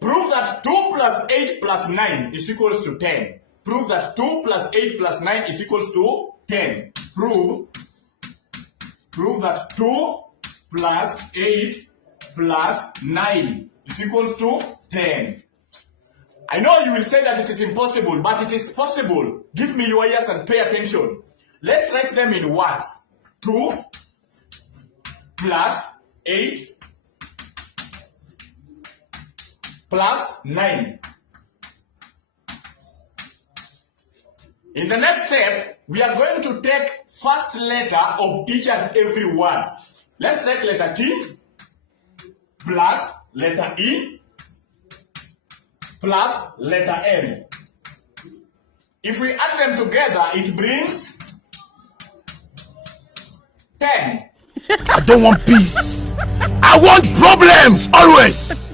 Prove that 2 plus 8 plus 9 is equals to 10. Prove that 2 plus 8 plus 9 is equals to 10. Prove that 2 plus 8 plus 9 is equals to 10. I know you will say that it is impossible, but it is possible. Give me your ears and pay attention. Let's write them in words. 2 plus 8 plus 9. In the next step, we are going to take first letter of each and every word. Let's take letter T plus letter E plus letter N. If we add them together, it brings 10. I don't want peace. I want problems always.